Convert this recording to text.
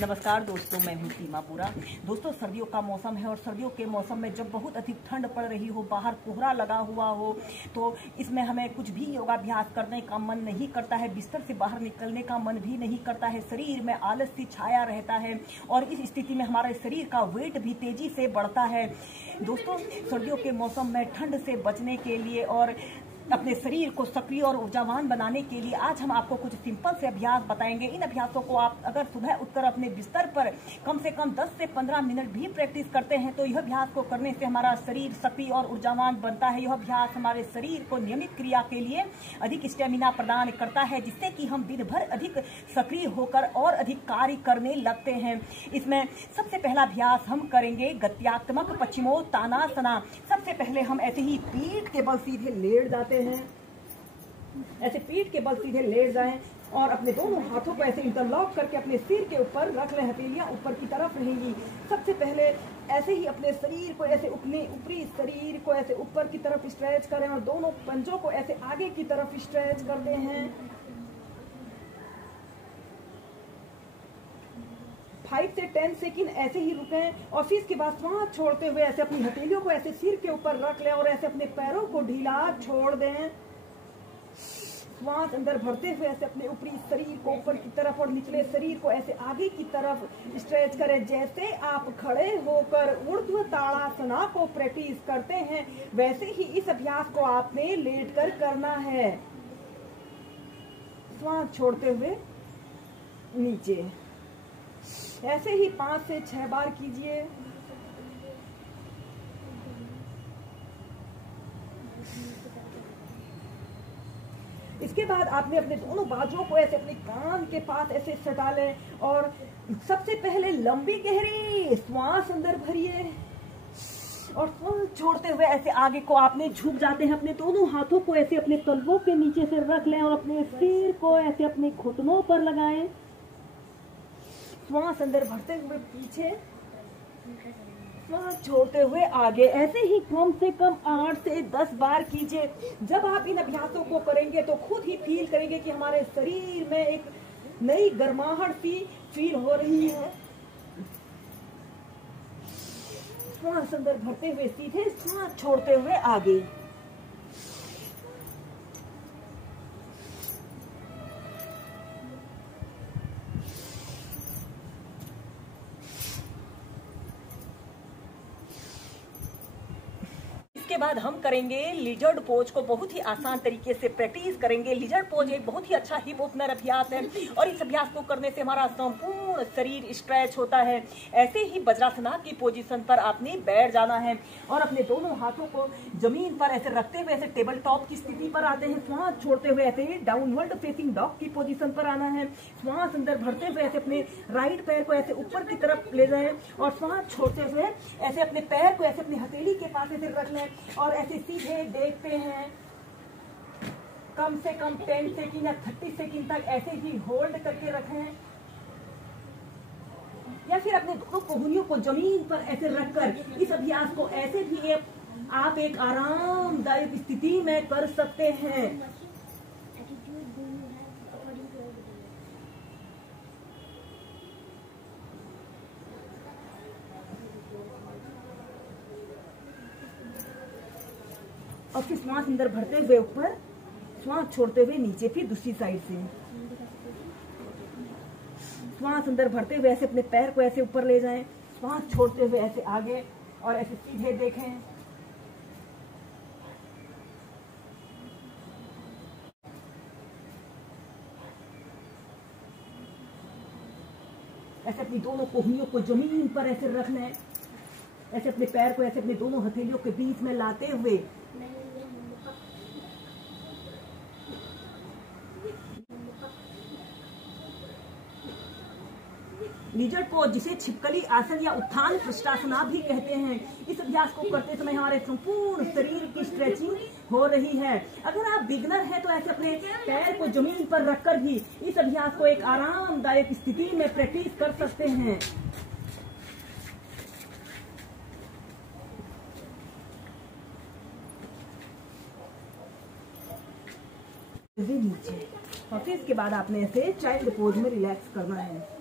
नमस्कार दोस्तों, मैं हूं सीमा पूरा। दोस्तों, सर्दियों का मौसम है और सर्दियों के मौसम में जब बहुत अधिक ठंड पड़ रही हो, बाहर कोहरा लगा हुआ हो, तो इसमें हमें कुछ भी योगाभ्यास करने का मन नहीं करता है, बिस्तर से बाहर निकलने का मन भी नहीं करता है, शरीर में आलस सी छाया रहता है और इस स्थिति में हमारे शरीर का वेट भी तेजी से बढ़ता है। दोस्तों, सर्दियों के मौसम में ठंड से बचने के लिए और अपने शरीर को सक्रिय और ऊर्जावान बनाने के लिए आज हम आपको कुछ सिंपल से अभ्यास बताएंगे। इन अभ्यासों को आप अगर सुबह उठकर अपने बिस्तर पर कम से कम 10 से 15 मिनट भी प्रैक्टिस करते हैं तो यह अभ्यास को करने से हमारा शरीर सक्रिय और ऊर्जावान बनता है। यह अभ्यास हमारे शरीर को नियमित क्रिया के लिए अधिक स्टेमिना प्रदान करता है, जिससे कि हम दिन भर अधिक सक्रिय होकर और अधिक कार्य करने लगते हैं। इसमें सबसे पहला अभ्यास हम करेंगे गत्यात्मक पश्चिमोत्तानासना। सबसे पहले हम ऐसे ही पीठ के बल सीधे लेट जाते हैं, ऐसे पीठ के बल सीधे लेट जाएं और अपने दोनों हाथों को ऐसे इंटरलॉक करके अपने सिर के ऊपर रख लें। हथेलियां ऊपर की तरफ रहेंगी। सबसे पहले ऐसे ही अपने शरीर को ऐसे ऊपरी शरीर को ऐसे ऊपर की तरफ स्ट्रेच करें और दोनों पंजों को ऐसे आगे की तरफ स्ट्रेच करते हैं। 5 से 10 सेकंड ऐसे ही रुकें और फिर इसके बाद श्वास छोड़ते हुए ऐसे अपनी हथेलियों को ऐसे सिर के ऊपर रख लें और ऐसे अपने पैरों को ढीला छोड़ दें। श्वास अंदर भरते हुए ऐसे अपने ऊपरी शरीर को ऊपर की तरफ और निचले शरीर को ऐसे आगे की तरफ स्ट्रेच करें। जैसे आप खड़े होकर ऊर्ध्व ताड़ासना को प्रैक्टिस करते हैं, वैसे ही इस अभ्यास को आपने लेटकर करना है। श्वास छोड़ते हुए नीचे ऐसे ही 5 से 6 बार कीजिए। इसके बाद आपने अपने दोनों बाजुओं को ऐसे अपने कान के पास ऐसे सटा लें और सबसे पहले लंबी गहरी श्वास अंदर भरिए और श्वास छोड़ते हुए ऐसे आगे को आपने झुक जाते हैं। अपने दोनों हाथों को ऐसे अपने तलवों के नीचे से रख लें और अपने सिर को ऐसे अपने घुटनों पर लगाएं। श्वास अंदर भरते हुए पीछे, श्वास छोड़ते हुए आगे। ऐसे ही कम से कम 8 से 10 बार कीजिए। जब आप इन अभ्यासों को करेंगे तो खुद ही फील करेंगे कि हमारे शरीर में एक नई गर्माहट सी फील हो रही है। श्वास अंदर भरते हुए सीधे, श्वास छोड़ते हुए आगे। इसके बाद हम करेंगे लिजर्ड पोज को। बहुत ही आसान तरीके से प्रैक्टिस करेंगे। लिजर्ड पोज एक बहुत ही अच्छा हिप ओपनर अभ्यास है और इस अभ्यास को करने से हमारा संपूर्ण शरीर स्ट्रेच होता है। ऐसे ही वज्रासना की पोजीशन पर आपने बैठ जाना है और अपने दोनों हाथों को जमीन पर ऐसे रखते हुए ऐसे टेबल टॉप की स्थिति पर आते हैं। श्वास छोड़ते हुए ऐसे डाउनवर्ड फेसिंग डॉग की पोजीशन पर आना है। श्वास अंदर भरते हुए ऐसे अपने राइट पैर को ऐसे ऊपर की तरफ ले जाएं और श्वास छोड़ते हुए ऐसे अपने पैर को ऐसे अपनी हथेली के पास ऐसे रख लें और ऐसे सीधे देखते हैं। कम से कम 10 सेकंड या 30 सेकंड तक ऐसे ही होल्ड करके रखें या फिर अपने दोनों कोहनियों को जमीन पर ऐसे रखकर इस अभ्यास को ऐसे भी आप एक आरामदायक स्थिति में कर सकते हैं। और फिर श्वास अंदर भरते हुए ऊपर, श्वास छोड़ते हुए नीचे, फिर दूसरी साइड से श्वास अंदर भरते हुए ऐसे अपने पैर को ऐसे ऊपर ले जाएं, श्वास छोड़ते हुए ऐसे आगे और ऐसे सीधे देखें। ऐसे अपनी दोनों कोहनियों को जमीन पर ऐसे रख लें। ऐसे अपने पैर को ऐसे अपने दोनों हथेलियों के बीच में लाते हुए लिजर्ड पोज, जिसे छिपकली आसन या उत्थान पृष्ठासना भी कहते हैं, इस अभ्यास को करते समय हमारे संपूर्ण शरीर की स्ट्रेचिंग हो रही है। अगर आप बिगनर हैं तो ऐसे अपने पैर को जमीन पर रखकर भी इस अभ्यास को एक आरामदायक स्थिति में प्रैक्टिस कर सकते हैं। नीचे और फिर इसके बाद आपने ऐसे चाइल्ड पोज में रिलैक्स करना है।